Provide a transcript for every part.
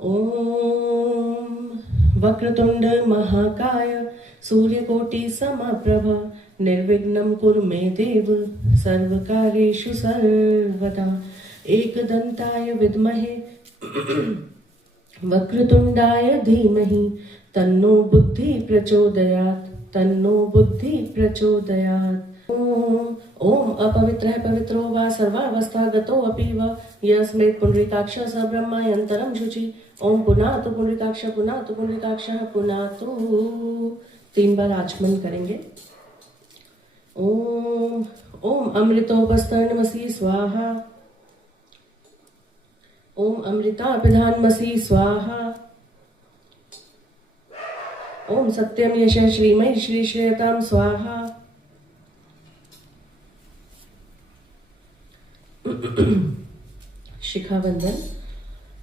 ओम वक्रतुंड महाकाय सूर्यकोटि समप्रभ निर्विघ्नं कुरु मे देव सर्वकार्येषु सर्वदा। एकदन्ताय विद्महे वक्रतुंडाय धीमहि तन्नो बुद्धि प्रचोदयात् तन्नो बुद्धि प्रचोदयात्। ओम अपवित्रः पवित्रो वा सर्वावस्थागतो अपि वा यस्मेत् पुंडरीकाक्ष स ब्रह्मयन्तरं शुचि। ओम पुनातु पुंडरीकाक्ष पुनातु पुंडरीकाक्षः पुनातु। 3 बार आचमन करेंगे। ओम ओम अमृतोपस्तरणमसि स्वाहा। ओम अमृतापिधानमसि स्वाहा। ओम सत्यम यश श्रीमयि श्री श्रेयतां स्वाहा। शिखावंदन।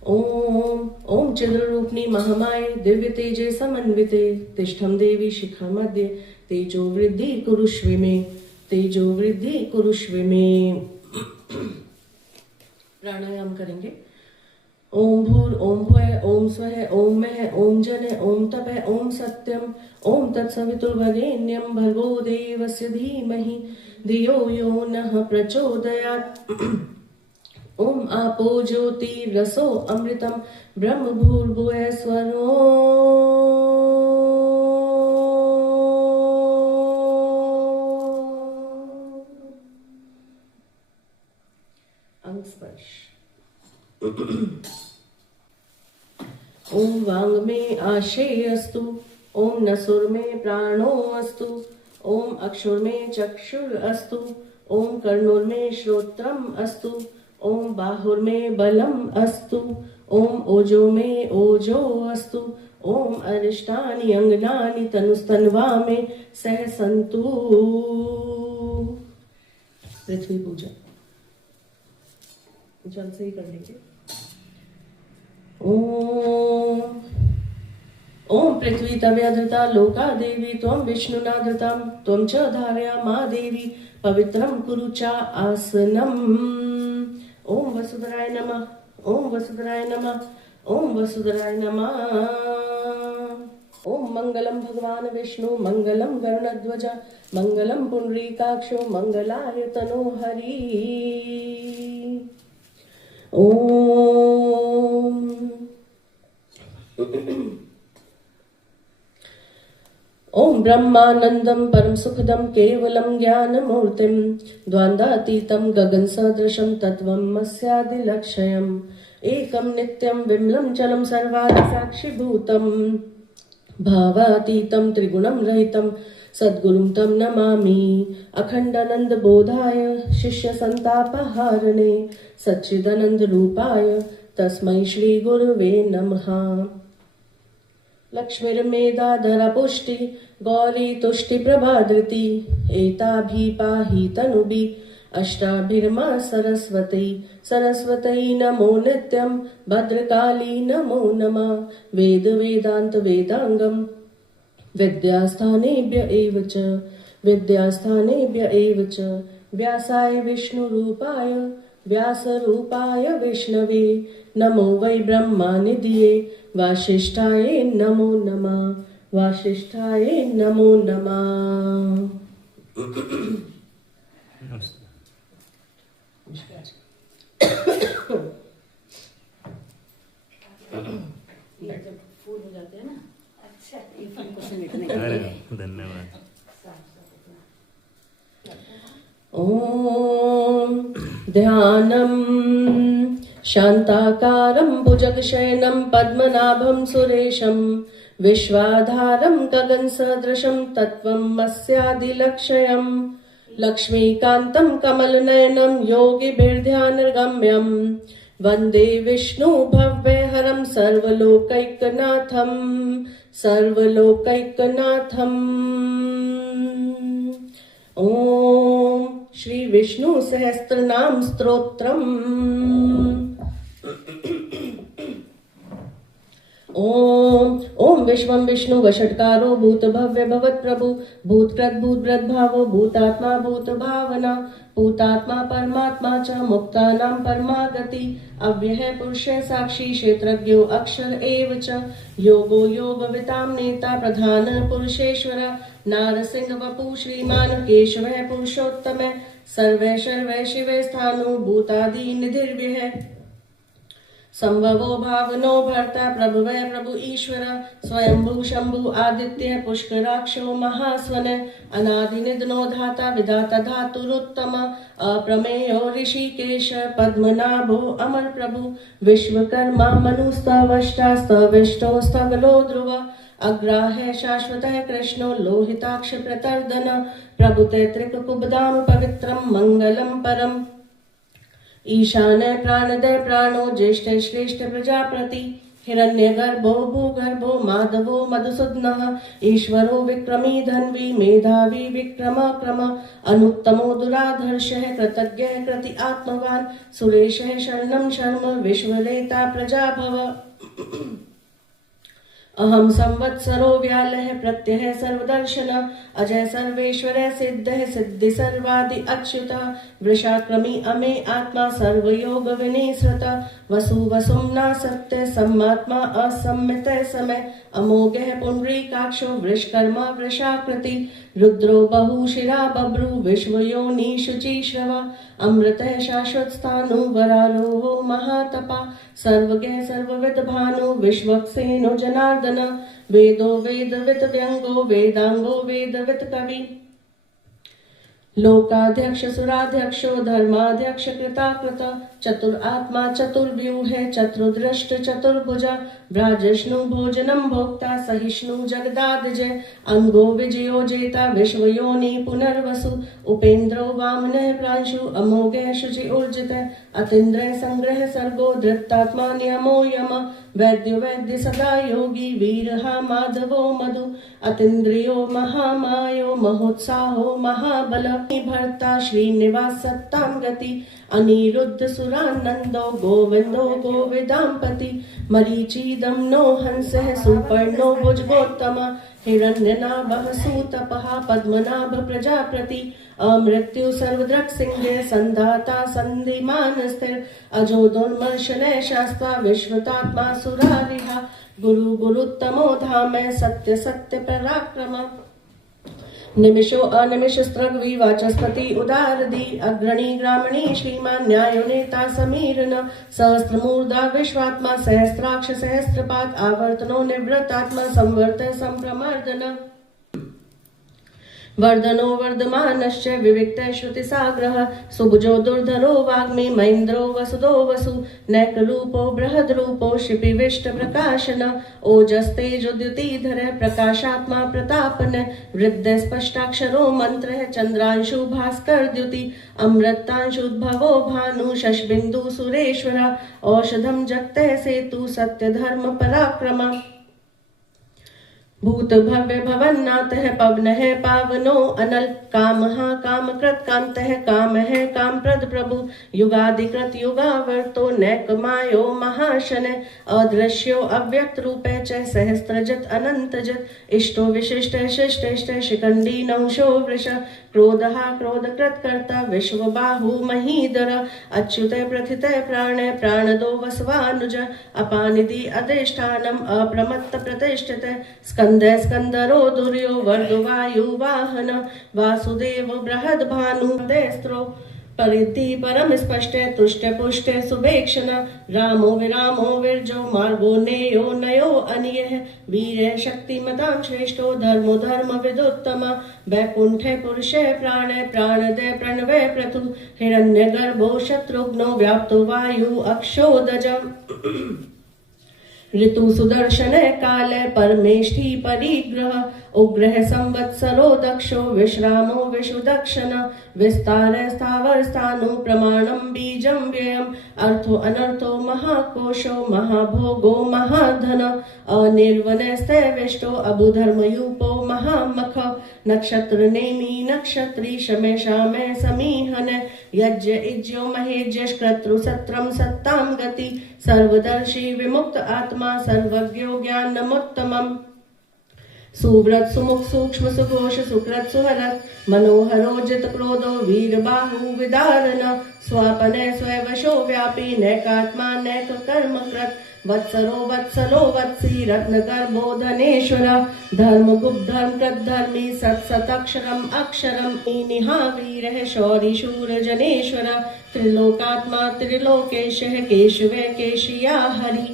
ओम ओम चंद्ररूपिणी महामाये दिव्य तेजे समन्विते तिष्ठं देवी शिखा मध्ये तेजो वृद्धि कुरुष्व मे तेजो वृद्धि कुरुष्व मे। प्राणायाम करेंगे। ओम भूर ओम भुवः ओम स्वः ओम मः ओम जनः ओम तपः ओम सत्यम ओम तत्सवितुर्वरेण्यं भर्गो देवस्य धीमहि धियो यो नः प्रचोदयात्। ओम आपो ज्योतिरसो अमृतम ब्रह्म भूर्भुवः स्वरो। अंग स्पर्श। ओम वांग में आशय अस्तु। ओम नसुर में प्राणो अस्तु। ओम अक्षुर में चक्षुर अस्तु। ओम कर्णुर में श्रोत्रम अस्तु। ओम बाहुर में बलम अस्तु। ओम ओजो में ओजो अस्तु। ओम अरिष्टानि अंगनानि तनुस्तन्वा में सह सन्तु। पृथ्वी पूजा जल से ही कर लेंगे। ओम ओम पृथ्वी तव्यधृता लोका देवी त्वं विष्णुना धृतां त्वं च धारया मा देवी पवित्रं कुरु च आसनम्। ओम वसुधराय नमः। ओम वसुधराय नमः। ओम वसुधराय नमः। ओम मंगलम भगवान विष्णु मंगलम गरुड़ध्वज मंगलम पुंडरीकाक्षो मंगलाय तनोहरि। ओम ओम ब्रह्मानंदम परम सुखदम केवलम ज्ञानमूर्तिम द्वंद्वातीतं गगन सदृशं तत्वं अस्यादिलक्ष्यम् एकं नित्यं विमलं चलं सर्वादि साक्षिभूतं भावातीतं त्रिगुणं रहितं सद्गुरुं तं नमामि। अखंडानंद बोधाय शिष्य संतापहारणे सच्चिदानंद रूपाय तस्मै श्री गुरुवे नमः। लक्ष्मीर्मेधा धरा पुष्टि गौरी तुष्टि प्रभा धृति एताभि पाहि तनुभि अष्टाभिर्मा सरस्वती सरस्वती नमो नित्यं भद्रकाली नमो नमः। वेद वेदांत वेदांगम विद्यास्थानेभ्य एव च व्यासाय विष्णुरूपाय व्यासरूपाय विष्णवे नमो वै ब्रह्मानिधिये वासिष्ठाय नमो नमः वासिष्ठाय नमो नमः। जब फूल हो जाते हैं ना। अच्छा धन्यवाद। ओम ध्यानम शांताकारं भुजगशयनं पद्मनाभं सुरेशं विश्वाधारं गगनसदृशं तत्त्वं अस्यादिलक्ष्यम् लक्ष्मीकान्तं कमलनयनं योगिभिर्ध्यानगम्यं वन्दे विष्णु भव्यहरं सर्वलोकैकनाथं सर्वलोकैकनाथम्। ओम श्री विष्णु सहस्त्रनाम स्तोत्रम्। ओम ओम विश्वं विष्णु वषट्कारो भूत भव्य भवत् प्रभु भूतकृत भूतभृत भावो भूतात्मा भूत भावना भूतात्मा परमात्मा च मुक्तानां परमागति अव्ययः पुरुषः साक्षी क्षेत्रज्ञो अक्षर एव च योगो योगवितां नेता प्रधान पुरुषेश्वर नारसिंह वपु श्रीमान केशवः पुरुषोत्तम सर्वे सर्वे शिवे स्थाणु भूतादि निधिर्व्यः संभवो भावनो भर्ता प्रभुवै प्रभु ईश्वर स्वयंभू शंभु आदित्य पुष्कराक्षो महास्वन अनादि निधनो धाता विधाता धातुरुत्तम अप्रमेयो ऋषिकेश पद्मनाभो अमर प्रभु विश्वकर्मा मनुस्तवष्टा स्तविष्टो स्थगलो ध्रुव अग्राह्य शाश्वतः कृष्णो लोहिताक्ष प्रतर्दन प्रभुते त्रिककुब्धाम पवित्रम मंगलम परम ईशान प्राणदय प्राणो ज्येष्ठ श्रेष्ठ प्रजापति हिरण्यगर्भो भूगर्भो माधवो मधुसूदनः ईश्वरो विक्रमी धन्वी मेधावी विक्रम क्रम अनुत्तमो दुराधर्षः कृतज्ञः कृति आत्मवान् सुरेशः शरणं शर्म विश्वरेता प्रजाभव अहम संवत्सरो व्यालः प्रत्ययः सर्वदर्शन अजय सर्वेश्वर सिद्धः सिद्धि सर्वादि अच्युतः वृषाक्रमी अमे आत्मा सर्वयोग विनिसृत वसु वसुम्ना सत्य सम्मात्मा असम्मित समय अमोघः पुंडरीकाक्षो वृषकर्मा वृषाकृति रुद्रो बहुशिरा बभ्रु विश्वयोनि शुचिश्रव अमृतः शाश्वत स्थाणु वरारोहो महातपा सर्वज्ञ सर्वविद भानु विश्वक्सेनो जनार्दन वेदो वेदवित व्यंगो वेदांगो वेदवित कवि लोकाध्यक्ष सुराध्यक्षो धर्माध्यक्ष कृताकृत चतुरात्मा चतुर्व्यूह चतुर्दृष्ट चतुर्भुजा भ्राजिष्णु भोजनम भोक्ता सहिष्णु जगदादज अंगो विजयो जेता विश्वयोनि पुनर्वसु उपेन्द्रो वामनः प्रांशु अमोघः शुचि ऊर्जित अतीन्द्र संग्रह सर्गो धृतात्मा नियमो यम वैद्यो वैद्य सदा योगी वीरहा माधवो मधु अतीन्द्रियो महामायो महोत्साहो महाबल भर्ता श्रीनिवास सत्तां गति अनिरुद्ध सुरानंदो गोविंदो गोविदांपति मरीचिदं नो हंसः सुपर्णो भुजगोत्तम हिरण्यनाभः सूतपः पद्मनाभ प्रजापति अमृत्यु सर्वदृक् सिंह संधाता संधिमान स्थिर अजो दुर्मर्शनः शास्ता विश्वतात्मा सुरारिहा गुरु गुरुत्तमो धाम सत्य सत्य पराक्रम निमिषो अनिमिष स्त्रग्वी वाचस्पति उदारदी अग्रणी ग्रामणी श्रीमान न्यायो नेता समीरन सहस्त्रमूर्धा विश्वात्मा सहस्राक्ष सहस्त्रपाद आवर्तनो निवृत्तात्मा संवर्त संप्रमर्दन वर्धनो वर्धमानश्च विविक्त श्रुतिसाग्रः सुभुजो दुर्धरो वाग्मी महेन्द्रो वसुदो वसु नैकरूपो बृहद्रूपो शिपिविष्ट प्रकाशन ओजस्तेजोद्युतिधर प्रकाशात्मा प्रतापन वृद्ध स्पष्टाक्षरो मंत्र चंद्रांशु भास्कर द्युति अमृतांशुद्भवो भानु शशबिंदु सुरेश्वर औषधम जगत सेतु सत्य धर्म पराक्रम भूत भव्य भवन्नाथः पवनः पावनो अनल कामः कामकृत कांतः कामः कामप्रद प्रभु युगादिकृत युगावर्तो नैकमायो महाशन अदृश्यो अव्यक्त रूपे च सहस्त्रजत अनंतजत इष्टो विशिष्ट शिष्टेष्ट शिखंडी नहुषो वृष क्रोधः क्रोधकृत कर्ता विश्वबाहु महीधर अच्युत प्रथित प्राण प्राणदो वसवानुज अपानिधि अधिष्ठानम अप्रमत्त प्रतिष्ठित स्कंद स्कंदरो दुर्यो वर्गो वायु वाहन वासुदेव बृहद भानु देस्त्रो परिधि परम स्पष्ट तुष्ट पुष्ट सुभेक्षण रामो विरामो विरजो मार्गो नेयो नयो अनियः वीर शक्तिमतां श्रेष्ठो धर्मो धर्म विदुत्तम वैकुंठ पुरुष प्राण प्राणदय प्रणवय प्रतु हिरण्यगर्भो शत्रुघ्नो व्याप्तो वायु अक्षोदजम् ऋतु सुदर्शन काल परमेष्ठि परिग्रह उग्रह संवत्सरो दक्षो विश्रामो विशुदक्षण विस्तार स्थावर स्थानु प्रमाणम बीजम व्ययम अर्थो अनर्थो महाकोशो महाभोगो महाधन अनिर्वनस्तविष्टो अबुधर्मयूपो महामख नक्षत्र नेमी नक्षत्री शमे शामे समीहन यज्ञ इज्यो महेज्य क्रतु सत्रम सत्ताम गति सर्वदर्शी विमुक्त आत्मा सर्वज्ञो ज्ञानमुत्तमम् सुव्रत सुमुख सूक्ष्म सुघोष सुकृत सुहरत मनोहरो जित क्रोधो वीर बाहु विदारण स्वापने स्ववशो व्यापी नैकात्मा नैक कर्म कृत वत्सरो वत्सलो वत्सी रत्न गर्भो धनेश्वर धर्म गुप्त धर्म कृत धर्मी सत सत अक्षरम अक्षरम निहा वीर शौरी शूर जनेश्वर त्रिलोकात्मा त्रिलोकेश केशव केशिया हरि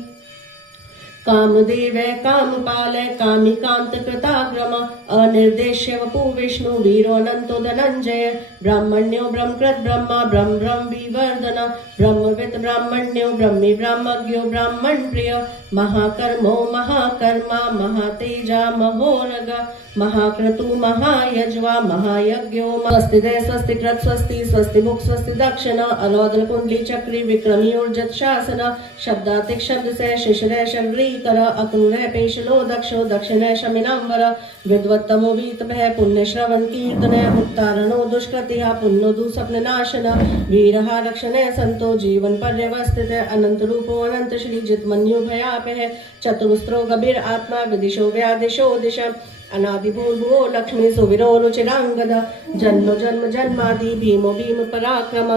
कामदेव कामपाल कामिकांत कृताग्रम अनिर्देश्य वपु विष्णु वीरोऽनंतो धनंजय ब्राह्मण्यो ब्रह्मकृत ब्रह्मा ब्रह्म ब्रह्म विवर्धन ब्रह्मविद ब्राह्मण्यो ब्रह्मी ब्रह्मज्ञो ब्राह्मण प्रिय महाकर्मो महाकर्मा महातेजा महोरग महाक्रतु महायज्वा महायज्ञो स्वस्ति दे स्वस्ति कृत स्वस्ति स्वस्ति मुख स्वस्ति दक्षिण अलोदल कुंडली चक्री विक्रमी ऊर्जत शासन शब्दातिक शब्द से शिशिर शर्री कर अक्रूर पेशलो दक्षो दक्षिण शमिनांबर विद्वत्तमो वीत भय पुण्य श्रवण कीर्तन उत्तारणो दुष्कृतिहा पुण्यो दुःस्वप्न नाशन वीरहा रक्षणे संतो जीवन पर्यवस्थित अनंत रूपो अनंत श्री जित मन्यु भयापह चतुस्त्रो गभीर आत्मा विदिशो व्यादिशो दिशा अनादि भूर्भुवो लक्ष्मी सुविरो रुचिरांगद जन्म जन्म जन्मादि भीमो भीम पराक्रम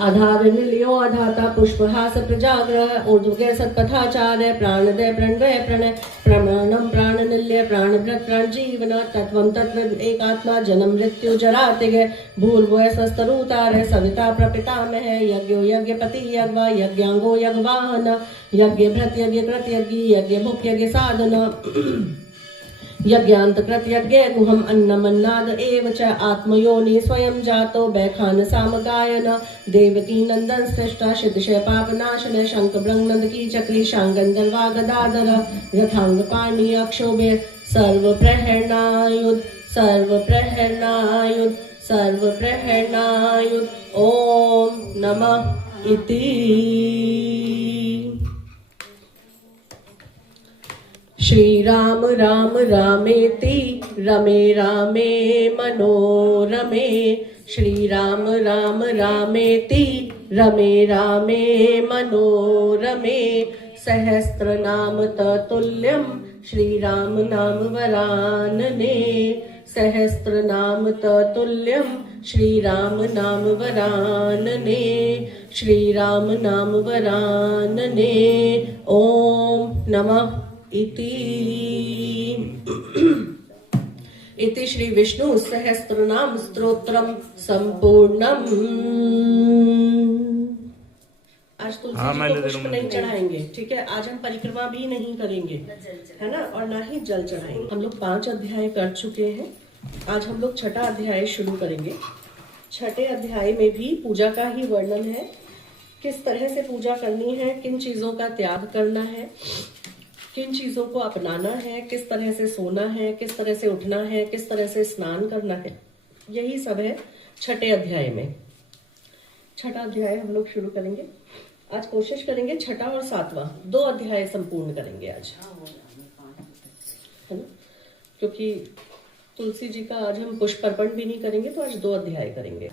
आधार निलियो अधाता पुष्पहास प्रजाग्रह ऊर्ध्वगे सत्पथाचार्य प्राणदय प्रणवय प्रणय प्रमाणम प्राण निल्य प्राणभृत प्राण जीवन तत्वम तत्व एकात्मा जन्म मृत्यु जरातिगे भूर्भुव स्वस्तरूतार सविता प्रपितामह यज्ञो यज्ञपति यज्ञ यज्ञांगो यज्ञवाहन यज्ञ भृत यज्ञ कृत यज्ञ यज्ञ भुक् यज्ञ साधन यज्ञांत कृत यज्ञ गुहम अन्नमन्नाद एव च आत्मयोनि स्वयं जातो बैखान सामगायन देवकी नंदन सृष्टा शितशय पापनाशन शंख ब्रह्मनंद की चक्री शांगंधर्वा गदाधर रथांग पाणी अक्षोभ्य सर्व प्रहरणायुध सर्व प्रहरणायुध सर्व प्रहरणायुध ओम नमः इति श्री राम राम रामेति रमे रामे मनोरमे श्री राम राम रामेति रमे रामे मनोरमे सहस्त्र नाम ततुल्यम श्री राम नाम वरानने सहस्त्र नाम ततुल्यम श्री राम नाम वरानने श्री राम नाम वरानने ओम नमः इति इति श्री विष्णु सहस्त्रनाम स्तोत्रम संपूर्णम। आज तुलसी जी को पुष्प नहीं चढ़ाएंगे, ठीक है। आज हम परिक्रमा भी नहीं करेंगे, है ना, और ना ही जल चढ़ाएंगे। हम लोग 5 अध्याय कर चुके हैं। आज हम लोग 6ठा अध्याय शुरू करेंगे। 6ठे अध्याय में भी पूजा का ही वर्णन है, किस तरह से पूजा करनी है, किन चीजों का त्याग करना है, किन चीजों को अपनाना है, किस तरह से सोना है, किस तरह से उठना है, किस तरह से स्नान करना है, यही सब है 6ठे अध्याय में। 6ठा अध्याय हम लोग शुरू करेंगे। आज कोशिश करेंगे 6ठा और 7वां 2 अध्याय संपूर्ण करेंगे आज, है ना, क्योंकि तुलसी जी का आज हम पुष्प अर्पण भी नहीं करेंगे, तो आज 2 अध्याय करेंगे।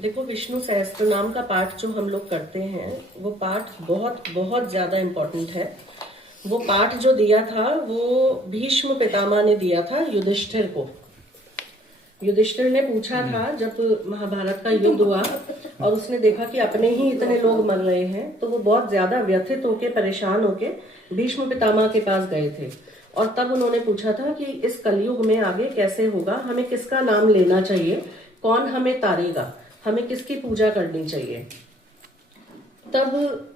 देखो, विष्णु सहस्त्र नाम का पाठ जो हम लोग करते हैं, वो पाठ बहुत बहुत ज्यादा इम्पोर्टेंट है। वो पाठ जो दिया था वो भीष्म पितामह ने दिया था युधिष्ठिर को। युधिष्ठिर ने पूछा था जब महाभारत का युद्ध हुआ और उसने देखा कि अपने ही इतने लोग मर रहे हैं, तो वो बहुत ज्यादा व्यथित होके, परेशान होके भीष्म पितामह के पास गए थे। और तब उन्होंने पूछा था कि इस कलयुग में आगे कैसे होगा, हमें किसका नाम लेना चाहिए, कौन हमें तारेगा, हमें किसकी पूजा करनी चाहिए। तब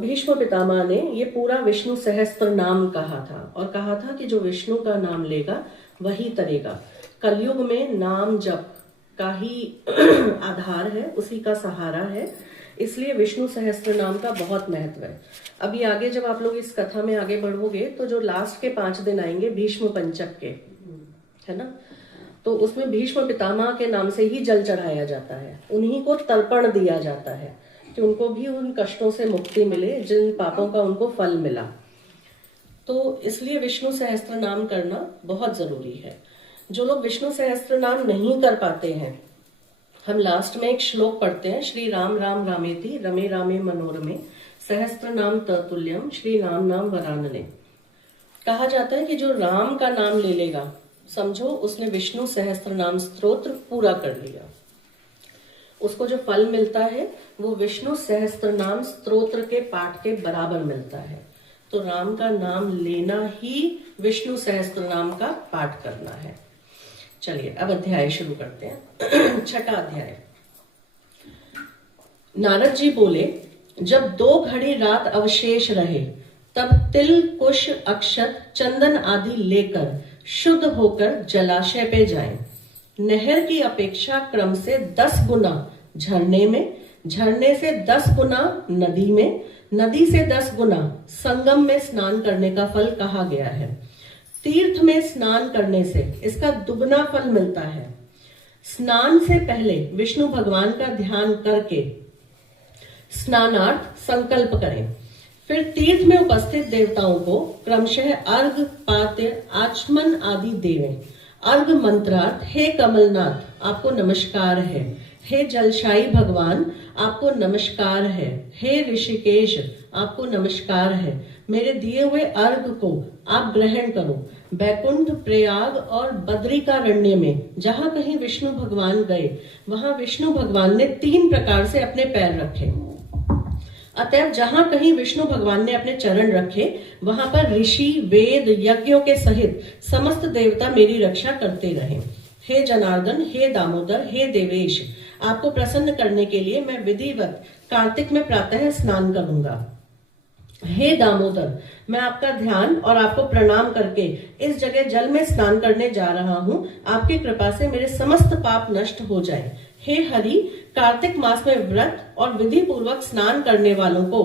भीष्म पितामह ने ये पूरा विष्णु सहस्त्र नाम कहा था और कहा था कि जो विष्णु का नाम लेगा वही तरेगा। कलयुग में नाम जप का ही आधार है, उसी का सहारा है, इसलिए विष्णु सहस्त्र नाम का बहुत महत्व है। अभी आगे जब आप लोग इस कथा में आगे बढ़ोगे तो जो लास्ट के 5 दिन आएंगे भीष्म पंचक के, है ना, तो उसमें भीष्म पितामह के नाम से ही जल चढ़ाया जाता है, उन्हीं को तर्पण दिया जाता है कि उनको भी उन कष्टों से मुक्ति मिले जिन पापों का उनको फल मिला। तो इसलिए विष्णु सहस्त्र नाम करना बहुत जरूरी है। जो लोग विष्णु सहस्त्र नाम नहीं कर पाते हैं, हम लास्ट में एक श्लोक पढ़ते हैं, श्री राम राम रामेति रमे रामे मनोरमे सहस्त्र नाम ततुल्यम श्री राम नाम वरानने। कहा जाता है कि जो राम का नाम ले लेगा, समझो उसने विष्णु सहस्त्र नाम स्तोत्र पूरा कर लिया। उसको जो फल मिलता है वो विष्णु सहस्त्र नाम स्तोत्र के पाठ के बराबर मिलता है। तो राम का नाम लेना ही विष्णु सहस्त्र नाम का पाठ करना है। चलिए अब अध्याय शुरू करते हैं। छठा अध्याय। नारद जी बोले, जब 2 घड़ी रात अवशेष रहे तब तिल, कुश, अक्षत, चंदन आदि लेकर शुद्ध होकर जलाशय पे जाएं। नहर की अपेक्षा क्रम से 10 गुना झरने में, झरने से 10 गुना नदी में, नदी से 10 गुना संगम में स्नान करने का फल कहा गया है। तीर्थ में स्नान करने से इसका दुगना फल मिलता है। स्नान से पहले विष्णु भगवान का ध्यान करके स्नानार्थ संकल्प करें। फिर तीर्थ में उपस्थित देवताओं को क्रमशः अर्घ, पाद्य, आचमन आदि देवें। अर्घ मंत्रार्थ, हे कमलनाथ आपको नमस्कार है, हे जलशाई भगवान आपको नमस्कार है, हे ऋषिकेश आपको नमस्कार है। मेरे दिए हुए अर्घ को आप ग्रहण करो। बैकुंठ, प्रयाग और बद्रिकारण्य में जहां कहीं विष्णु भगवान गए वहां विष्णु भगवान ने 3 प्रकार से अपने पैर रखे। अतएव जहां कहीं विष्णु भगवान ने अपने चरण रखे वहां पर ऋषि, वेद, यज्ञों के सहित समस्त देवता मेरी रक्षा करते रहे। हे जनार्दन, हे दामोदर, हे देवेश, आपको प्रसन्न करने के लिए मैं विधिवत कार्तिक में प्रातः स्नान करूंगा। हे दामोदर, मैं आपका ध्यान और आपको प्रणाम करके इस जगह जल में स्नान करने जा रहा हूँ। आपकी कृपा से मेरे समस्त पाप नष्ट हो जाए। हे हरि, कार्तिक मास में व्रत और विधि पूर्वक स्नान करने वालों को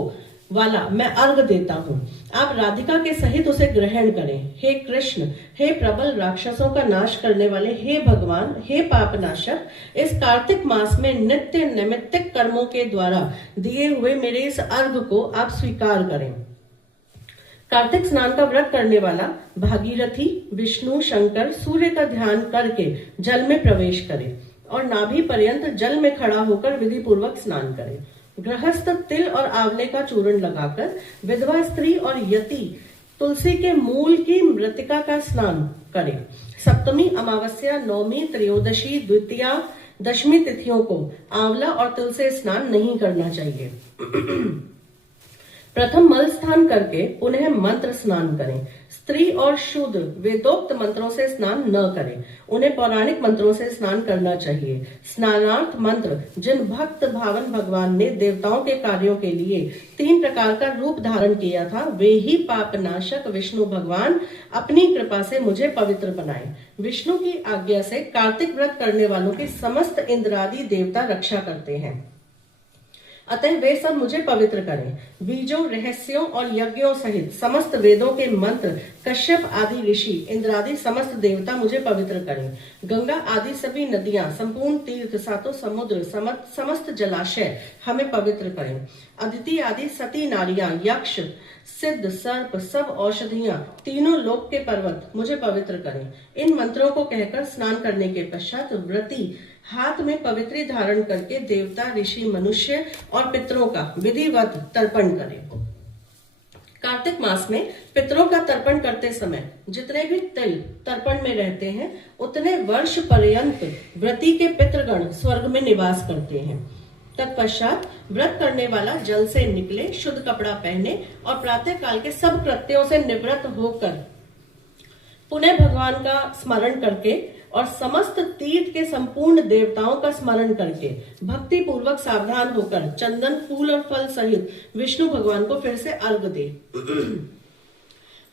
मैं अर्घ देता हूँ। आप राधिका के सहित उसे ग्रहण करें। हे कृष्ण, हे प्रबल राक्षसों का नाश करने वाले, हे भगवान, हे पापनाशक, इस कार्तिक मास में नित्य नैमित्तिक कर्मों के द्वारा दिए हुए मेरे इस अर्घ को आप स्वीकार करें। कार्तिक स्नान का व्रत करने वाला भागीरथी, विष्णु, शंकर, सूर्य का ध्यान करके जल में प्रवेश करे और नाभि पर्यंत जल में खड़ा होकर विधि पूर्वक स्नान करे। गृहस्थ तिल और आंवले का चूर्ण लगाकर, विधवा स्त्री और यति तुलसी के मूल की मृतिका का स्नान करे। सप्तमी, अमावस्या, नवमी, त्रयोदशी, द्वितीया, दशमी तिथियों को आंवला और तिल से स्नान नहीं करना चाहिए। प्रथम मल स्नान करके पुनः मंत्र स्नान करें। स्त्री और शूद्र वेदोक्त मंत्रों से स्नान न करें, उन्हें पौराणिक मंत्रों से स्नान करना चाहिए। स्नानार्थ मंत्र जिन भक्त भावन भगवान ने देवताओं के कार्यों के लिए 3 प्रकार का रूप धारण किया था, वे ही पापनाशक विष्णु भगवान अपनी कृपा से मुझे पवित्र बनाए। विष्णु की आज्ञा से कार्तिक व्रत करने वालों की समस्त इंद्रादि देवता रक्षा करते हैं, अतः वे सब मुझे पवित्र करें। बीजों, रहस्यों और यज्ञों सहित समस्त वेदों के मंत्र कश्यप आदि ऋषि, इंद्रादि समस्त देवता मुझे पवित्र करें। गंगा आदि सभी नदियां, संपूर्ण तीर्थ, 7 समुद्र, समस्त जलाशय हमें पवित्र करें। अदिति आदि सती नारियां, यक्ष, सिद्ध, सर्प, सब औषधियां, तीनों लोक के पर्वत मुझे पवित्र करें। इन मंत्रों को कहकर स्नान करने के पश्चात व्रती हाथ में पवित्री धारण करके देवता, ऋषि, मनुष्य और पितरों का विधिवत तर्पण करें। कार्तिक मास में पितरों का तर्पण करते समय जितने भी तिल तर्पण में रहते हैं उतने वर्ष पर्यंत व्रती के पितृगण स्वर्ग में निवास करते हैं। तत्पश्चात व्रत करने वाला जल से निकले, शुद्ध कपड़ा पहने और प्रातः काल के सब कृत्यों से निवृत्त होकर पुनः भगवान का स्मरण करके और समस्त तीर्थ के संपूर्ण देवताओं का स्मरण करके भक्ति पूर्वक सावधान होकर चंदन, फूल और फल सहित विष्णु भगवान को फिर से अर्घ दे।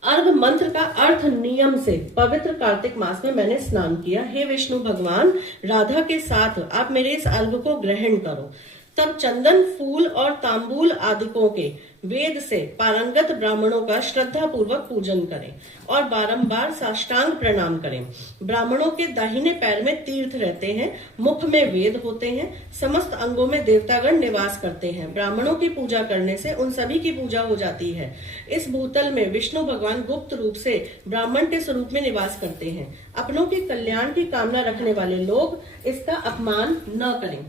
अर्घ मंत्र का अर्थ नियम से पवित्र कार्तिक मास में मैंने स्नान किया। हे विष्णु भगवान, राधा के साथ आप मेरे इस अर्घ को ग्रहण करो। तब चंदन, फूल और तांबूल आदिकों के वेद से पारंगत ब्राह्मणों का श्रद्धा पूर्वक पूजन करें और बारंबार साष्टांग प्रणाम करें। ब्राह्मणों के दाहिने पैर में तीर्थ रहते हैं, मुख में वेद होते हैं, समस्त अंगों में देवतागण निवास करते हैं। ब्राह्मणों की पूजा करने से उन सभी की पूजा हो जाती है। इस भूतल में विष्णु भगवान गुप्त रूप से ब्राह्मण के स्वरूप में निवास करते हैं। अपनों के कल्याण की कामना रखने वाले लोग इसका अपमान न करें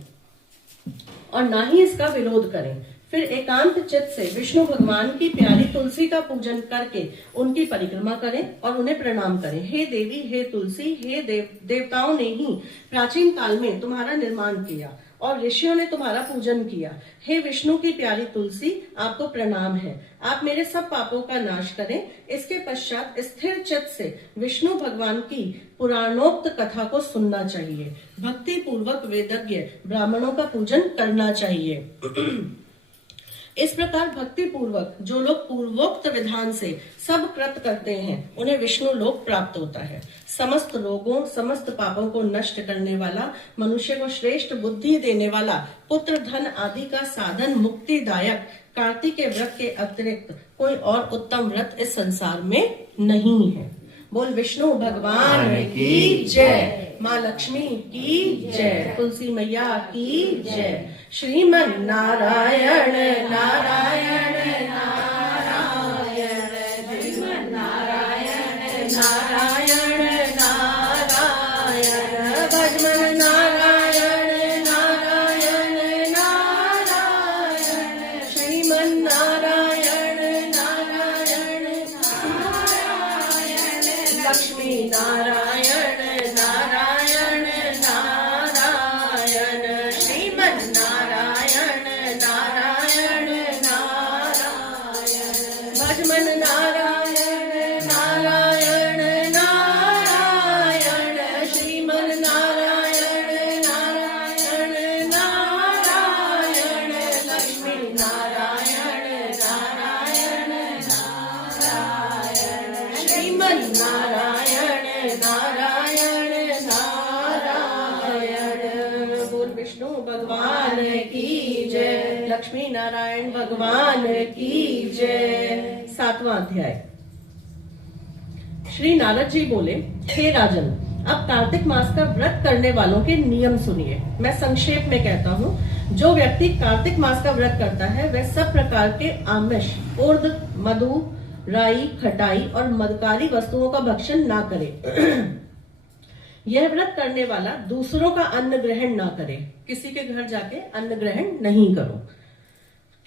और ना ही इसका विरोध करें। फिर एकांत चित्त से विष्णु भगवान की प्यारी तुलसी का पूजन करके उनकी परिक्रमा करें और उन्हें प्रणाम करें। हे देवी, हे तुलसी, हे देवताओं ने ही प्राचीन काल में तुम्हारा निर्माण किया और ऋषियों ने तुम्हारा पूजन किया। हे विष्णु की प्यारी तुलसी, आपको प्रणाम है। आप मेरे सब पापों का नाश करें। इसके पश्चात स्थिर चित्त से विष्णु भगवान की पुराणोक्त कथा को सुनना चाहिए। भक्ति पूर्वक वेदज्ञ ब्राह्मणों का पूजन करना चाहिए। इस प्रकार भक्ति पूर्वक जो लोग पूर्वोक्त विधान से सब कृत करते हैं उन्हें विष्णु लोक प्राप्त होता है। समस्त रोगों, समस्त पापों को नष्ट करने वाला, मनुष्य को श्रेष्ठ बुद्धि देने वाला, पुत्र धन आदि का साधन, मुक्तिदायक कार्तिक के व्रत के अतिरिक्त कोई और उत्तम व्रत इस संसार में नहीं है। बोल विष्णु भगवान की जय, माँ लक्ष्मी की जय, तुलसी मैया की जय। श्रीमन नारायण नारायण नारायण, श्रीमन नारायण नारायण नारायण, भजमन नारायण नारायण नारायण, श्रीमन नारायण नारायण नारायण, लक्ष्मी नारायण नारायण नारायण, श्रीमन नारायण नारायण नारायण, भजमन नारायण नारायण नारायण, श्रीमन नारायण नारायण नारायण, लक्ष्मी नारायण नारायण नारायण, श्रीमन नारायण नारायण नारायण। बोल विष्णु भगवान की जय, लक्ष्मी नारायण भगवान की जय। 7वां अध्याय। श्री नारद जी बोले, हे राजन, अब कार्तिक मास का व्रत करने वालों के नियम सुनिए। मैं संक्षेप में कहता हूँ। जो व्यक्ति कार्तिक मास का व्रत करता है वह सब प्रकार के आमिष, उर्द, मधु, राई, खटाई और मदकारी वस्तुओं का भक्षण ना करे। यह व्रत करने वाला दूसरों का अन्न ग्रहण ना करे। किसी के घर जाके अन्न ग्रहण नहीं करो।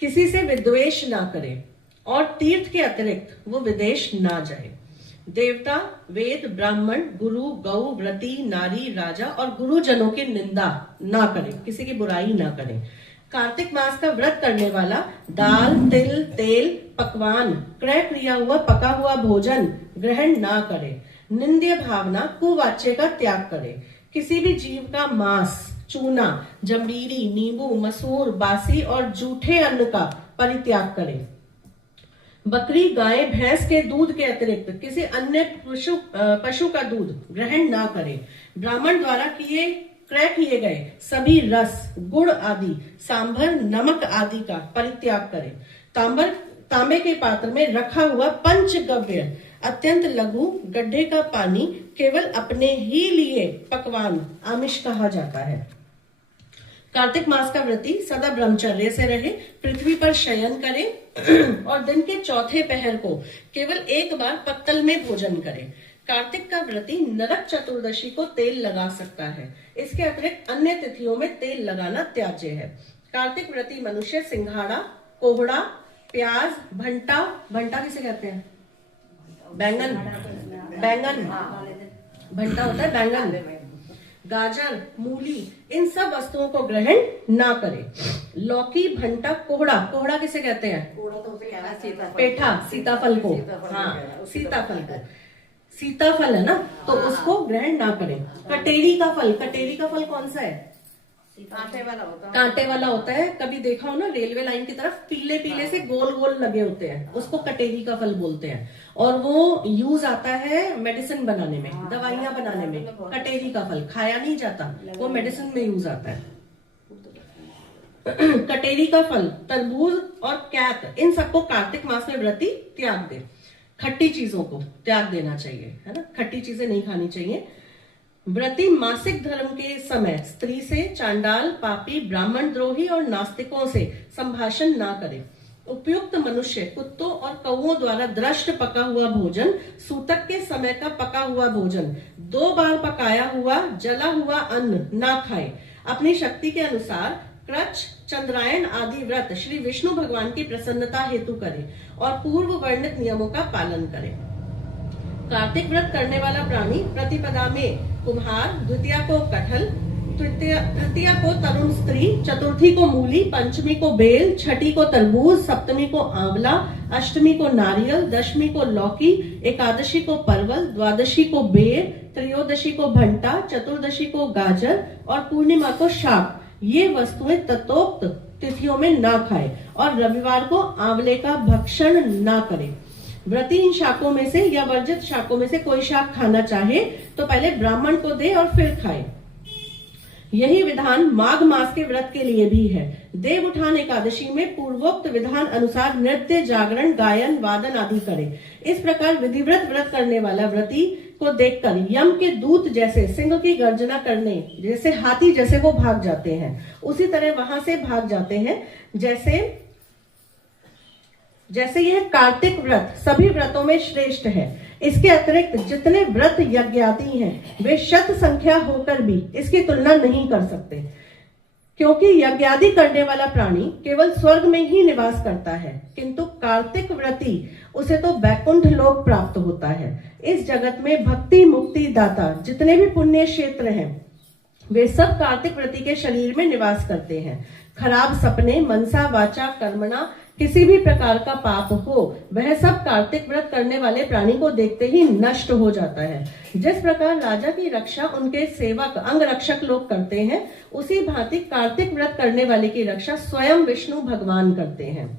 किसी से विद्वेष ना करे और तीर्थ के अतिरिक्त वो विदेश ना जाए। देवता, वेद, ब्राह्मण, गुरु, गौ, व्रती, नारी, राजा और गुरुजनों की निंदा ना करे। किसी की बुराई ना करे। कार्तिक मास का व्रत करने वाला दाल, तिल, तेल, पकवान, क्रय किया हुआ पका हुआ भोजन ग्रहण ना करे। निंद्य भावना, कुवाच्य का त्याग करे। किसी भी जीव का मांस, चूना, जंबीरी, नींबू, मसूर, बासी और जूठे अन्न का परित्याग करे। बकरी, गाय, भैंस के दूध के अतिरिक्त किसी अन्य पशु का दूध ग्रहण ना करे। ब्राह्मण द्वारा क्रय किए गए सभी रस, गुड़ आदि, सांभर, नमक आदि का परित्याग करे। तांबे के पात्र में रखा हुआ पंचगव्य, अत्यंत लघु गड्ढे का पानी केवल अपने ही लिए पकवान आमिष कहा जाता है। कार्तिक मास का व्रती सदा ब्रह्मचर्य से रहे, पृथ्वी पर शयन करे और दिन के चौथे पहर को केवल एक बार पत्तल में भोजन करे। कार्तिक का व्रती नरक चतुर्दशी को तेल लगा सकता है। इसके अतिरिक्त अन्य तिथियों में तेल लगाना त्याज्य है। कार्तिक व्रती मनुष्य सिंघाड़ा, कोहड़ा, प्याज, भंटा किसे कहते हैं? बैंगन भंटा होता है बैंगन, गाजर, मूली, इन सब वस्तुओं को ग्रहण ना करे। लौकी, भंटा, कोहड़ा किसे कहते हैं? पेठा, सीताफल को। हाँ, सीताफल है ना, तो उसको ग्रहण ना करें। कटेरी का फल कौन सा है? कांटे वाला होता है। कभी देखा हो ना, रेलवे लाइन की तरफ पीले पीले से गोल गोल लगे होते हैं, उसको कटेरी का फल बोलते हैं। और वो यूज आता है मेडिसिन बनाने में, दवाइयां बनाने में। कटेरी का फल खाया नहीं जाता, वो मेडिसिन में यूज आता है। कटेरी का फल, तरबूज और कैत, इन सबको कार्तिक मास में व्रती त्याग दे। खट्टी चीजों को त्याग देना चाहिए, है ना, खट्टी चीजें नहीं खानी चाहिए। व्रती मासिक धर्म के समय स्त्री से, चांडाल, पापी, ब्राह्मण द्रोही और नास्तिकों से संभाषण ना करे। उपयुक्त मनुष्य कुत्तों और कौओं द्वारा दृष्ट पका हुआ भोजन, सूतक के समय का पका हुआ भोजन, 2 बार पकाया हुआ जला हुआ अन्न ना खाए। अपनी शक्ति के अनुसार कृच्छ, चंद्रायन आदि व्रत श्री विष्णु भगवान की प्रसन्नता हेतु करे और पूर्व वर्णित नियमों का पालन करे। कार्तिक व्रत करने वाला प्राणी प्रतिपदा में कुम्हार, द्वितीया को कटहल, तृतीया को तरुण स्त्री, चतुर्थी को मूली, पंचमी को बेल, छठी को तरबूज, सप्तमी को आंवला, अष्टमी को नारियल, दशमी को लौकी, एकादशी को परवल, द्वादशी को बेर, त्रयोदशी को भंटा, चतुर्दशी को गाजर और पूर्णिमा को शाक, ये वस्तुएं तथोक्त तिथियों में ना खाए और रविवार को आंवले का भक्षण ना करे। व्रती इन शाकों में से या वर्जित शाकों में से कोई शाक खाना चाहे तो पहले ब्राह्मण को दे और फिर खाए। यही विधान माघ मास के व्रत के लिए भी है। देव उठान एकादशी में पूर्वोक्त विधान अनुसार नृत्य, जागरण, गायन, वादन आदि करे। इस प्रकार विधिव्रत व्रत करने वाला व्रती को देखकर यम के दूत जैसे सिंह की गर्जना करने, जैसे हाथी जैसे वो भाग जाते हैं, उसी तरह वहां से भाग जाते हैं। जैसे यह कार्तिक व्रत सभी व्रतों में श्रेष्ठ है। इसके अतिरिक्त जितने व्रत यज्ञादि हैं वे शत संख्या होकर भी इसकी तुलना नहीं कर सकते, क्योंकि यज्ञादि करने वाला प्राणी केवल स्वर्ग में ही निवास करता है, किंतु कार्तिक व्रती उसे तो बैकुंठ लोक प्राप्त होता है। इस जगत में भक्ति मुक्ति दाता जितने भी पुण्य क्षेत्र हैं वे सब कार्तिक व्रती के शरीर में निवास करते हैं। खराब सपने, मनसा वाचा कर्मणा किसी भी प्रकार का पाप हो वह सब कार्तिक व्रत करने वाले प्राणी को देखते ही नष्ट हो जाता है। जिस प्रकार राजा की रक्षा उनके सेवक अंग रक्षक लोग करते हैं, उसी भांति कार्तिक व्रत करने वाले की रक्षा स्वयं विष्णु भगवान करते हैं।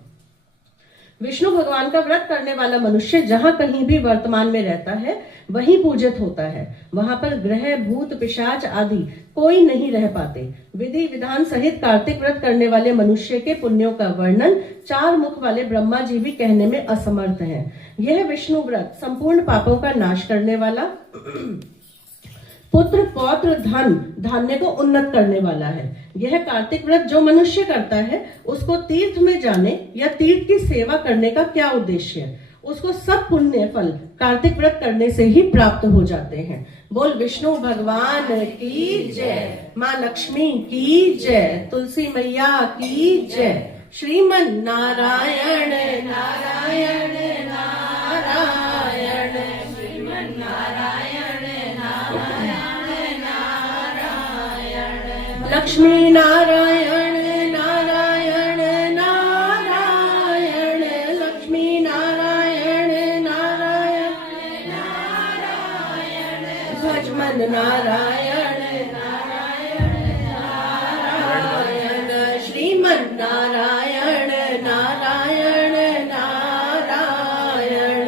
विष्णु भगवान का व्रत करने वाला मनुष्य जहां कहीं भी वर्तमान में रहता है वहीं पूजित होता है। वहां पर ग्रह, भूत, पिशाच आदि कोई नहीं रह पाते। विधि विधान सहित कार्तिक व्रत करने वाले मनुष्य के पुण्यों का वर्णन 4 मुख वाले ब्रह्मा जी भी कहने में असमर्थ हैं। यह विष्णु व्रत संपूर्ण पापों का नाश करने वाला, पुत्र, पौत्र, धन, धान्य को उन्नत करने वाला है। यह कार्तिक व्रत जो मनुष्य करता है उसको तीर्थ में जाने या तीर्थ की सेवा करने का क्या उद्देश्य है? उसको सब पुण्य फल कार्तिक व्रत करने से ही प्राप्त हो जाते हैं। बोल विष्णु भगवान की जय, माँ लक्ष्मी की जय, तुलसी मैया की जय। श्रीमन नारायण नारायण नारायण, श्रीमन नारायण नारायण नारायण, लक्ष्मी नारायण नारायण नारायण, लक्ष्मी नारायण नारायण नारायण, भजमन नारायण नारायण नारायण, श्रीमन नारायण नारायण नारायण,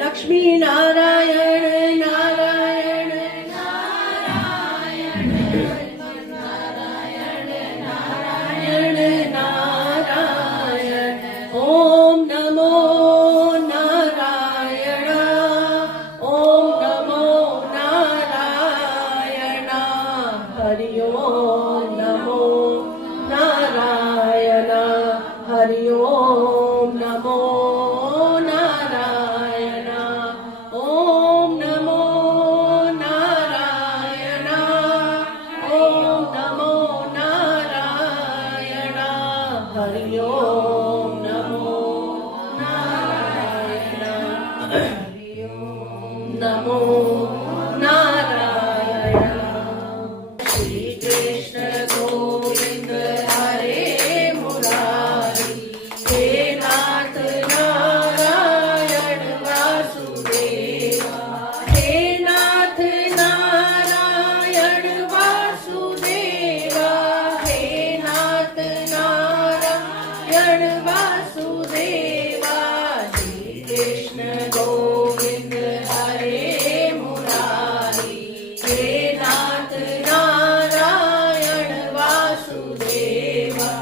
लक्ष्मी नारायण नारायण नारायण, नारायण नारायण नारायण। ओम नमो नारायण, ओम नमो नारायण, हरि ओम नमो नारायण, हरि ओम नमो नारायण, ओम नमो नारायण, ओम नमो नारायण, हरि ओम नमो नारायण, हरि ओम नमो नारायण। श्री कृष्ण गोविंद हरे मुरारी, हे नाथ नारायण वासुदेवा, हे नाथ नारायण वासुदेवा, हे नाथ नारायण वासुदेवा। श्री कृष्ण गोविंद हरे मुरारी, हे नाथ नारायण वासुदेवा,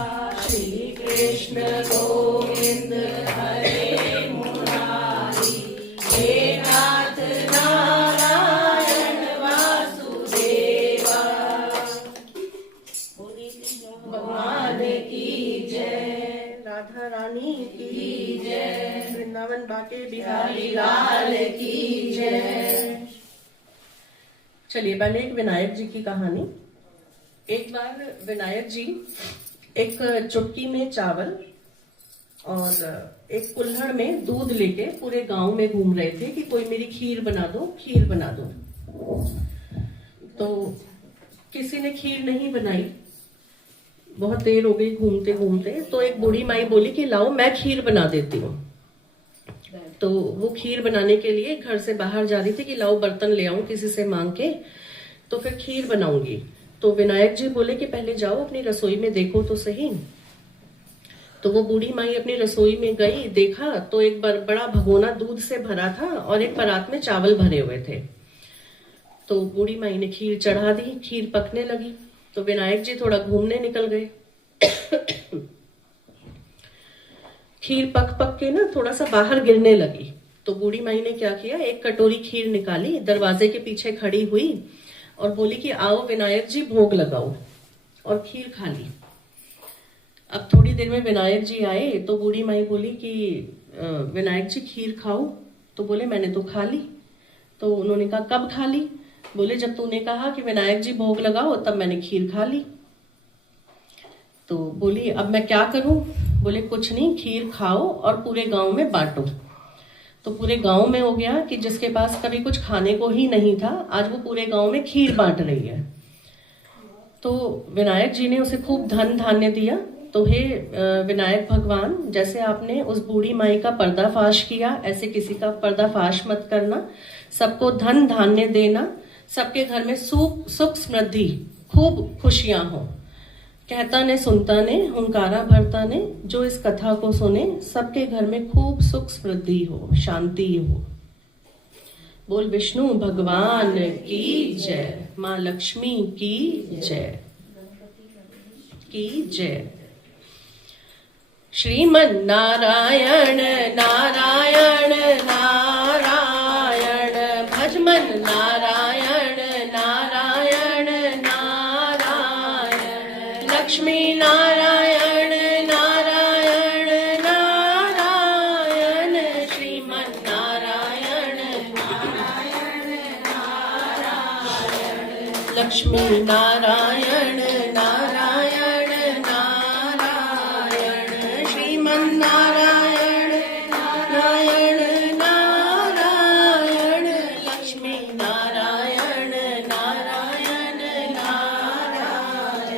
के बिहारी लाल की जय। चलिए पहले एक विनायक जी की कहानी। एक बार विनायक जी एक चुटकी में चावल और एक कुल्हड़ में दूध लेके पूरे गांव में घूम रहे थे कि कोई मेरी खीर बना दो, खीर बना दो। तो किसी ने खीर नहीं बनाई। बहुत देर हो गई घूमते घूमते, तो एक बूढ़ी माई बोली कि लाओ मैं खीर बना देती हूँ। तो वो खीर बनाने के लिए घर से बाहर जा रही थी कि लाओ बर्तन ले आऊं किसी से मांग के, तो फिर खीर बनाऊंगी। तो विनायक जी बोले कि पहले जाओ अपनी रसोई में देखो तो सही। तो वो बूढ़ी माई अपनी रसोई में गई, देखा तो एक बड़ा भगोना दूध से भरा था और एक परात में चावल भरे हुए थे। तो बूढ़ी माई ने खीर चढ़ा दी, खीर पकने लगी। तो विनायक जी थोड़ा घूमने निकल गए। खीर पक पक के ना थोड़ा सा बाहर गिरने लगी। तो बूढ़ी माई ने क्या किया, एक कटोरी खीर निकाली, दरवाजे के पीछे खड़ी हुई और बोली कि आओ विनायक जी भोग लगाओ, और खीर खा ली। अब थोड़ी देर में विनायक जी आए तो बूढ़ी माई बोली कि विनायक जी खीर खाओ। तो बोले मैंने तो खा ली। तो उन्होंने कहा कब खा ली? बोले जब तूने कहा कि विनायक जी भोग लगाओ तब मैंने खीर खा ली। तो बोली अब मैं क्या करूं? बोले कुछ नहीं, खीर खाओ और पूरे गांव में बांटो। तो पूरे गांव में हो गया कि जिसके पास कभी कुछ खाने को ही नहीं था, आज वो पूरे गांव में खीर बांट रही है। तो विनायक जी ने उसे खूब धन धान्य दिया। तो हे विनायक भगवान, जैसे आपने उस बूढ़ी माई का पर्दाफाश किया, ऐसे किसी का पर्दाफाश मत करना। सबको धन धान्य देना, सबके घर में सुख समृद्धि, खूब खुशियां हो। कहता ने सुनता ने, हुंकारा भरता ने, जो इस कथा को सुने सबके घर में खूब सुख समृद्धि हो, शांति हो। बोल विष्णु भगवान की जय, माँ लक्ष्मी की जय की जय। श्रीमन नारायण नारायण नारायण, भजमन नारायण नारायण नारायण, लक्ष्मी नारायण नारायण नारायण, श्रीमन नारायण नारायण नारायण, लक्ष्मी नारायण नारायण नारायण, श्रीमन नारायण नारायण नारायण, लक्ष्मी नारायण नारायण नारायण।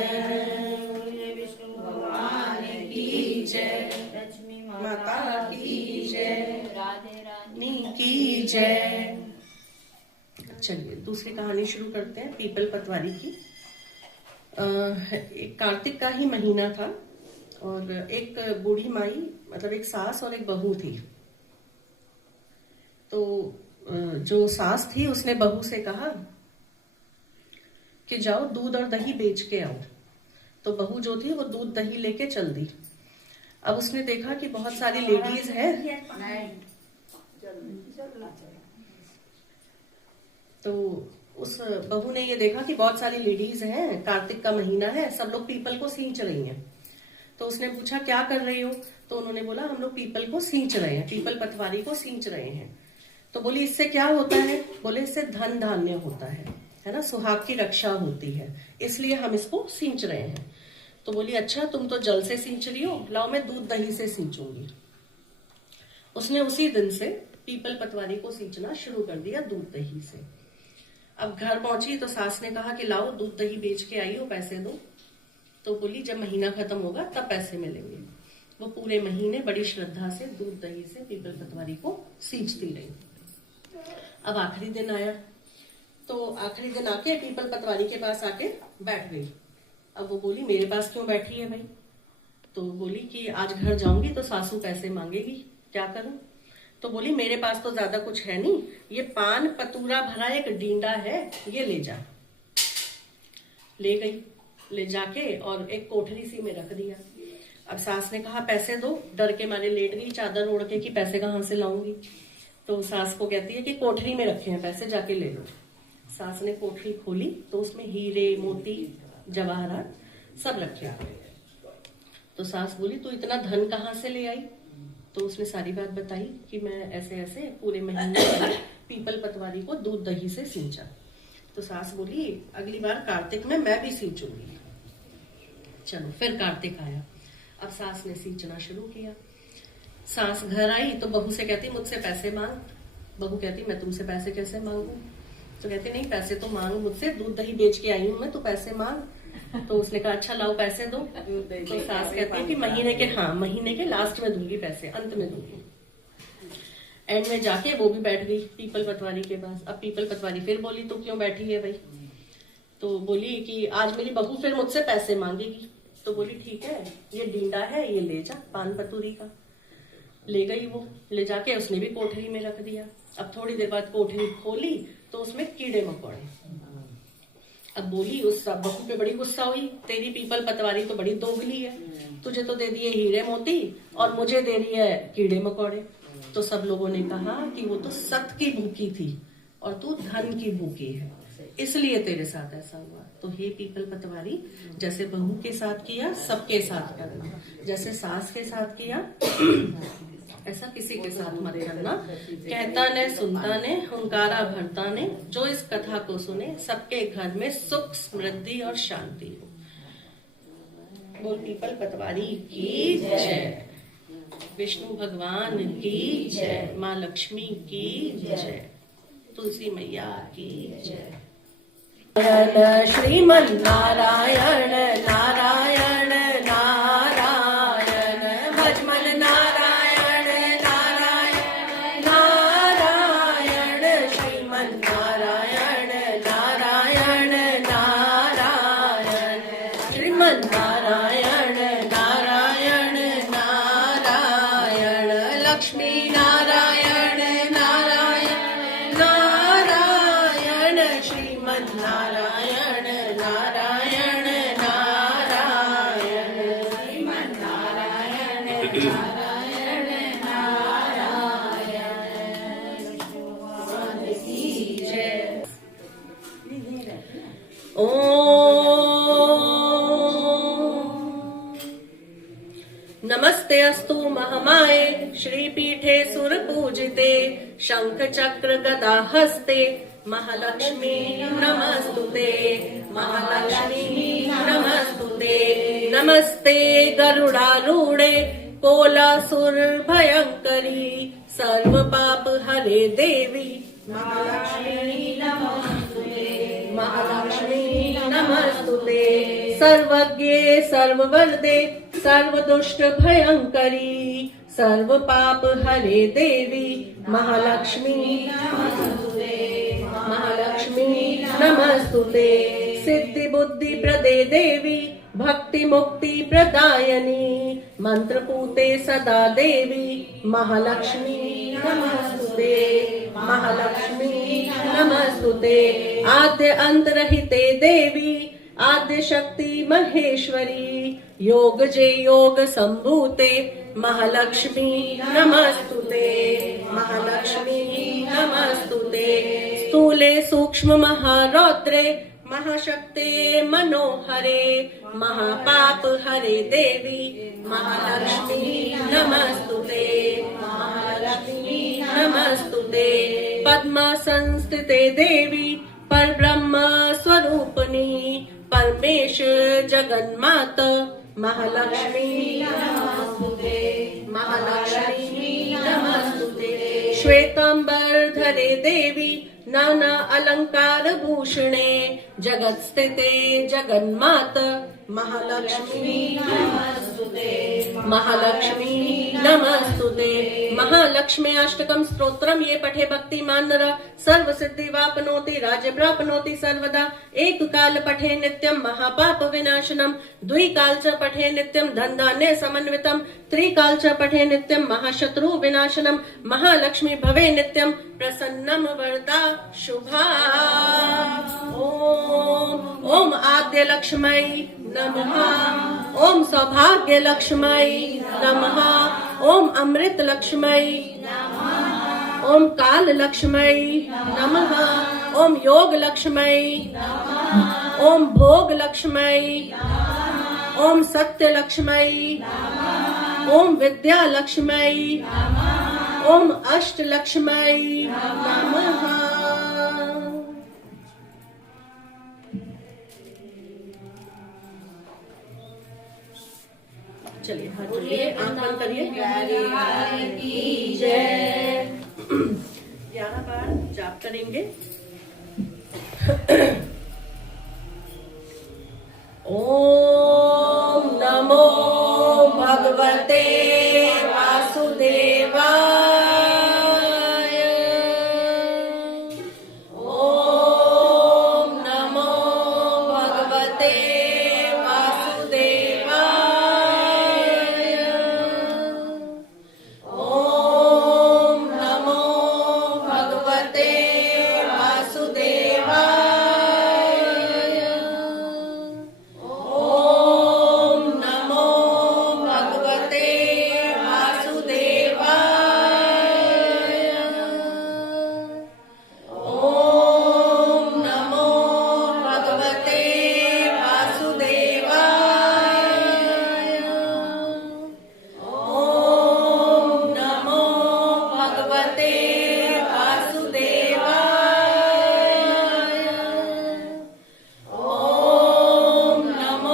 विष्णु भगवान की जय, लक्ष्मी माता की जय, राधे रानी की जय। चलिए दूसरी कहानी शुरू करते हैं, पीपल पतवारी की। एक कार्तिक का ही महीना था और एक बूढ़ी माई, मतलब एक सास और एक बहू थी। तो जो सास थी उसने बहू से कहा कि जाओ दूध और दही बेच के आओ। तो बहू जो थी वो दूध दही लेके चल दी। अब उसने देखा कि बहुत सारी लेडीज हैं। तो उस बहू ने ये देखा कि बहुत सारी लेडीज हैं, कार्तिक का महीना है, सब लोग पीपल को सींच रही हैं। तो उसने पूछा क्या कर रही हो? तो उन्होंने बोला हम लोग पीपल को सींच रहे हैं, पीपल पतवारी को सींच रहे हैं। तो बोली इससे क्या होता है? बोले इससे धन धान्य होता है ना, सुहाग की रक्षा होती है, इसलिए हम इसको सींच रहे हैं। तो बोली अच्छा तुम तो जल से सींच रही हो, लाओ मैं दूध दही से सींचूंगी। उसने उसी दिन से पीपल पतवारी को सींचना शुरू कर दिया दूध दही से। अब घर पहुंची तो सास ने कहा कि लाओ दूध दही बेच के आई हो, पैसे दो। तो बोली जब महीना खत्म होगा तब पैसे मिलेंगे। वो पूरे महीने बड़ी श्रद्धा से दूध दही से पीपल पतवारी को सींचती रही। अब आखिरी दिन आया तो आखिरी दिन आके पीपल पतवारी के पास आके बैठ गई। अब वो बोली मेरे पास क्यों बैठी है भाई? तो बोली कि आज घर जाऊंगी तो सासू पैसे मांगेगी, क्या करूं? तो बोली मेरे पास तो ज्यादा कुछ है नहीं, ये पान पतूरा भरा एक डींडा है, ये ले जा। ले गई, ले जाके और एक कोठरी सी में रख दिया। अब सास ने कहा पैसे दो, डर के मारे लेट गई चादर ओढ़ के कि पैसे कहाँ से लाऊंगी। तो सास को कहती है कि कोठरी में रखे हैं पैसे, जाके ले लो। सास ने कोठरी खोली तो उसमें हीरे मोती जवाहरात सब रखे। तो सास बोली तू इतना धन कहाँ से ले आई? तो उसने सारी बात बताई कि मैं ऐसे ऐसे पूरे महीने पीपल पतवारी को दूध दही से सींचा। तो सास बोली अगली बार कार्तिक में मैं भी सींचूंगी। चलो फिर कार्तिक आया, अब सास ने सींचना शुरू किया। सास घर आई तो बहू से कहती मुझसे पैसे मांग। बहू कहती मैं तुमसे पैसे कैसे मांगू? तो कहती नहीं पैसे तो मांग मुझसे, दूध दही बेच के आई हूं मैं, तो पैसे मांग। तो उसने कहा अच्छा लाओ पैसे दो। तो सास कहती है कि महीने के लास्ट में दूंगी पैसे, अंत में दूंगी। एंड में जाके वो भी बैठ गई पीपल पतवारी के पास। अब पीपल पतवारी फिर बोली तो क्यों बैठी है भाई? तो बोली कि आज मेरी बहू फिर मुझसे पैसे मांगेगी। तो बोली ठीक है, ये डींडा है, ये ले जा पान पतूरी का। ले गई वो, ले जाके उसने भी कोठरी में रख दिया। अब थोड़ी देर बाद कोठरी खोली तो उसमें कीड़े मकोड़े। अब बोली उस बहू पे बड़ी गुस्सा हुई, तेरी पीपल पतवारी तो बड़ी दोगली है, तुझे तो दे दिए हीरे मोती और मुझे दे रही है कीड़े मकोड़े। तो सब लोगों ने कहा कि वो तो सत की भूखी थी और तू धन की भूखी है, इसलिए तेरे साथ ऐसा हुआ। तो हे पीपल पतवारी, जैसे बहू के साथ किया सबके साथ करना, जैसे सास के साथ किया ऐसा किसी के साथ मत करना। कहता ने सुनता ने हुंकारा भरता ने, जो इस कथा को सुने सबके घर में सुख समृद्धि और शांति हो। बोल पीपल पतवारी की जय, विष्णु भगवान की जय, माँ लक्ष्मी की जय, तुलसी मैया की जय। श्रीमन नारायण नारायण नारायण, भजमन नारायण नारायण नारायण, श्रीमन नारायण नारायण नारायण, श्रीमन नारायण नारायण नारायण, लक्ष्मी नारायण नारायण नारायण, श्रीमन नारायण नारायण नारायण, श्रीमन नारायण नारायण नारायण की जय। नमस्ते अस्तु महामाये श्रीपीठे सुरपूजिते, शंख चक्र गदा हस्ते, महालक्ष्मी नमस्तुते, महालक्ष्मी नमस्तुते। नमस्ते गरुडारूढे कोलासुर भयंकरी, सर्व पाप हरे देवी, महालक्ष्मी नमस्तुते, महालक्ष्मी नमस्तुते। सर्वज्ञे सर्ववरदे सर्वदुष्ट भयंकरी, सर्व पाप हरे देवी, महालक्ष्मी नमस्तुते, महालक्ष्मी नमस्तुते। सिद्धि बुद्धि प्रदे देवी, भक्ति मुक्ति प्रदायनी, मंत्र पूते सदा देवी, महालक्ष्मी नमस्तुते, महालक्ष्मी नमस्तुते। आद्य अंत रहिते देवी, आद्य शक्ति महेश्वरी, योग जे योग संभूते, महालक्ष्मी नमस्तुते, महालक्ष्मी नमस्तुते। स्थूले सूक्ष्म महारौद्रे, महाशक्ते मनोहरे, महापाप हरे देवी, महालक्ष्मी नमस्तुते, महालक्ष्मी नमस्तुते। पद्मासनस्थिते देवी, परब्रह्म स्वरूपिणी, परमेश जगन्मात, महालक्ष्मी नमस्तुते, महालक्ष्मी नमस्तुते। श्वेतांबर धरे देवी, नाना अलंकार भूषणे, जगत स्थिते जगन्मात, महालक्ष्मी नमस्तुते, महालक्ष्मी नमस्तुते। महालक्ष्मी अष्टकम स्तोत्रम ये पठे भक्तिमान नर, सर्व सिद्धि वापनोति राज्य प्राप्नोति सर्वदा। एक काल पठे नित्यम महापाप विनाशनम, द्विकाल च पठे नित्यम धन धान्य समन्वितम, त्रिकाल च पठे नित्यम महाशत्रु विनाशनम, महालक्ष्मी भवे नित्यम प्रसन्नम वरदा शुभा। ओम आद्य लक्ष्मै नमः, ओम सौभाग्य लक्ष्मै नमः, ओम अमृत लक्ष्मै नमः, ओम काल लक्ष्मै नमः, ओम योग लक्ष्मै नमः, ओम भोग लक्ष्मै नमः, ओम सत्य लक्ष्मै नमः, ओम विद्या लक्ष्मी ओम अष्ट लक्ष्मी नमः। चलिए हाथ जोड़िए, आंख बंद करिए। 11 बार जाप करेंगे। ओम नमो भगवते वासुदेवाय। ओम नमो भगवते वासुदेवाय। ओम नमो भगवते वासुदेवाय। ओम नमो भगवते वासुदेवाय। ओम नमो भगवते वासुदेवाय। ओम नमो भगवते वासुदेवाय। ओम नमो भगवते वासुदेवाय। ओम नमो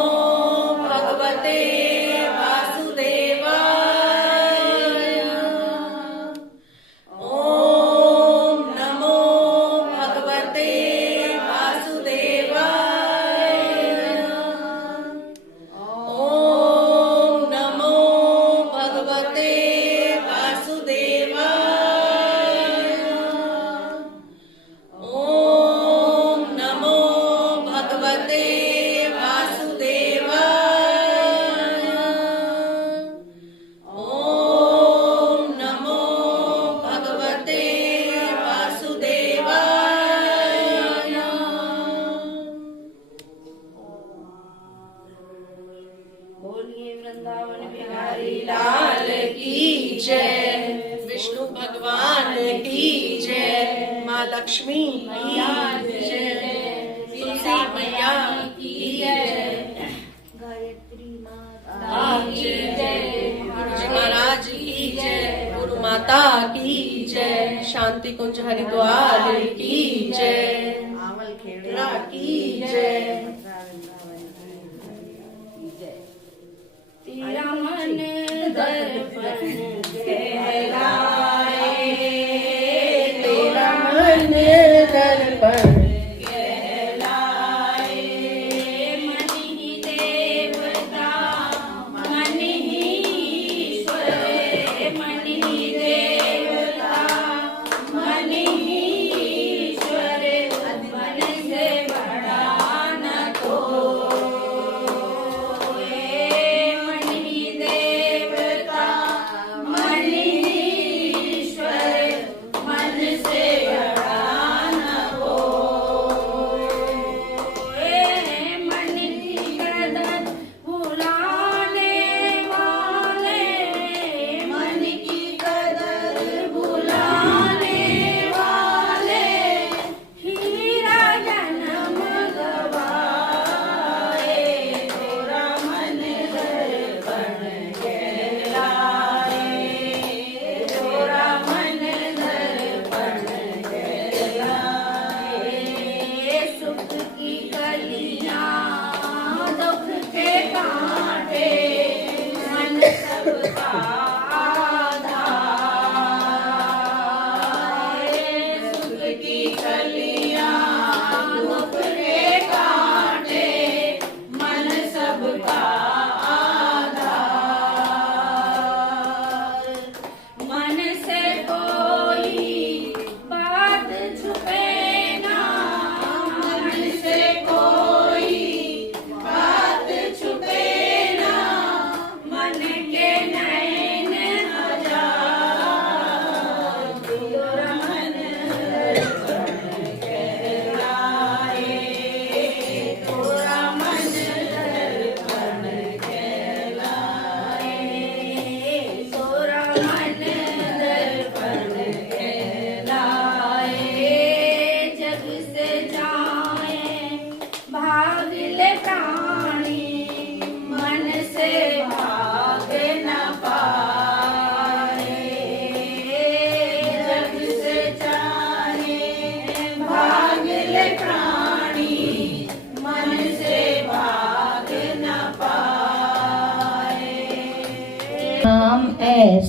भगवते वासुदेवाय। ओम नमो भगवते वासुदेवाय। ओम नमो भगवते वासुदेवाय। ओम नमो भगवते वासुदेवाय। बोलिए वृंदावन बिहारी लाल की जय, विष्णु भगवान की जय, माँ लक्ष्मी की जय, तुलसी मैया की जय, गायत्री माता की जय, गुरुजी महाराज की जय, गुरु माता की जय, शांति कुंज हरिद्वार की जय, आवल खेड़ा की जय। तेरा मन दर्पण कहलाए, तेरा मन दर्पण कहलाए। मन ही देवता मन ही ईश्वर, मन ही देवता मन ही ईश्वर, मन से बड़ा न कोई। मन ही देवता मन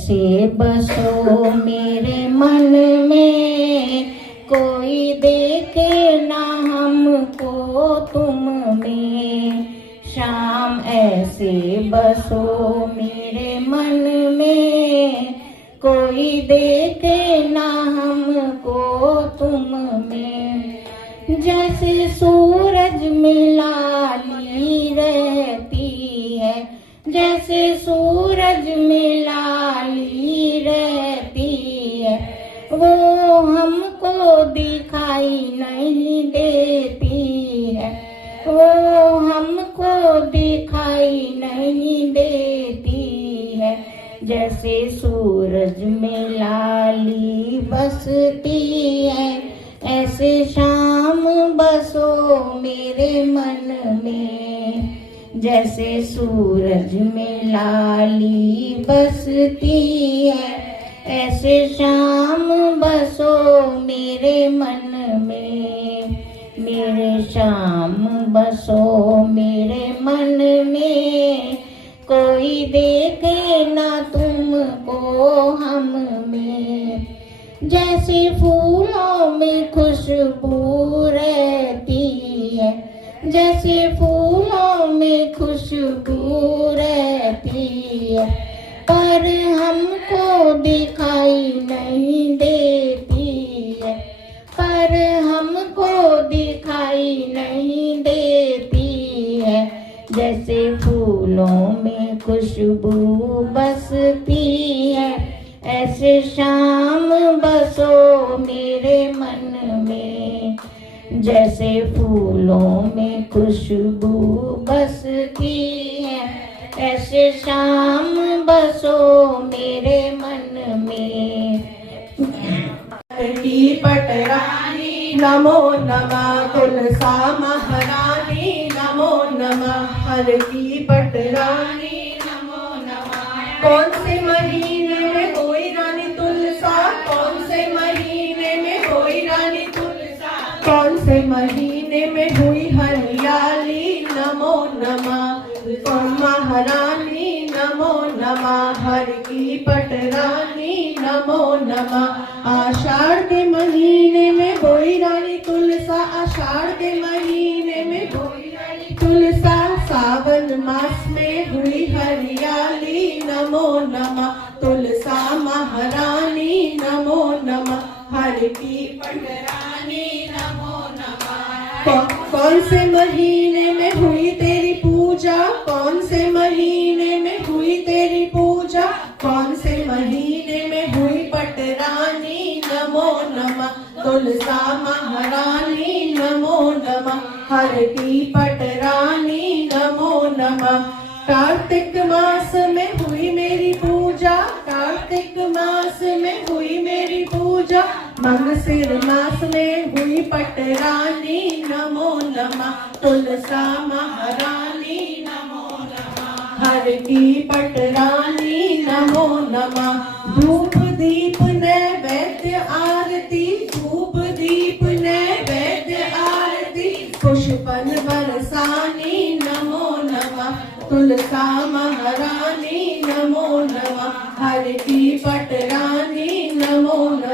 ऐसे बसो मेरे मन में, कोई देखे ना हमको तुम में। श्याम ऐसे बसो मेरे मन में, कोई देखे ना हमको तुम में। जैसे सूरज में लाली रहती है, जैसे सूरज में लाली रहती है, वो हमको दिखाई नहीं देती है, वो हमको दिखाई नहीं देती है। जैसे सूरज में लाली बसती है, ऐसे शाम बसो मेरे मन में। जैसे सूरज में लाली बसती है, ऐसे शाम बसो मेरे मन में। मेरे शाम बसो मेरे मन में, कोई देखे ना तुमको हम में। जैसे फूलों में खुशबू रहती है, जैसे फूलों में खुशबू रहती है, पर हमको दिखाई नहीं देती है, पर हमको दिखाई नहीं देती है। जैसे फूलों में खुशबू बसती है, ऐसे शाम बसो मेरे मन में। जैसे फूलों में खुशबू बसती है, ऐसे शाम बसो मेरे मन में। की पटरानी नमो नमः, तुलसा महारानी नमो नमः, हर की पटरानी नमो नमः। कौन से महीने में हुई रानी तुलसा, कौन से महीने में हुई रानी तुलसा, कौन से महीने में हुई हरियाली नमो नमः। महारानी नमो नमः, हर की पटरानी नमो नमः। आषाढ़ के महीने में हुई रानी तुलसा, आषाढ़ के महीने में हुई रानी तुलसा, सावन मास में हुई हरियाली नमो नमः। तुलसा महारानी नमो नमः, हर की पटरानी नमो नमः। कौन से महीने में हुई तेरी पूजा, कौन से महीने में हुई तेरी पूजा, कौन से महीने में हुई पटरानी नमो नमः। तुलसा महारानी नमो नमः, हर की पटरानी नमो नमः। कार्तिक मास में हुई मेरी पूजा, कार्तिक मास में हुई मेरी पूजा, मंगसिर मास में हुई पटरानी नमो नमः। तुलसा महारानी नमो नमः, हर की पटरानी नमो नमः। धूप दीप नैवेद्य आरती, धूप दीप नैवेद्य आरती, पुष्पन बरसानी नमो नमः। तुलसा महारानी नमो नमः, हर की पटरानी नमो नमः।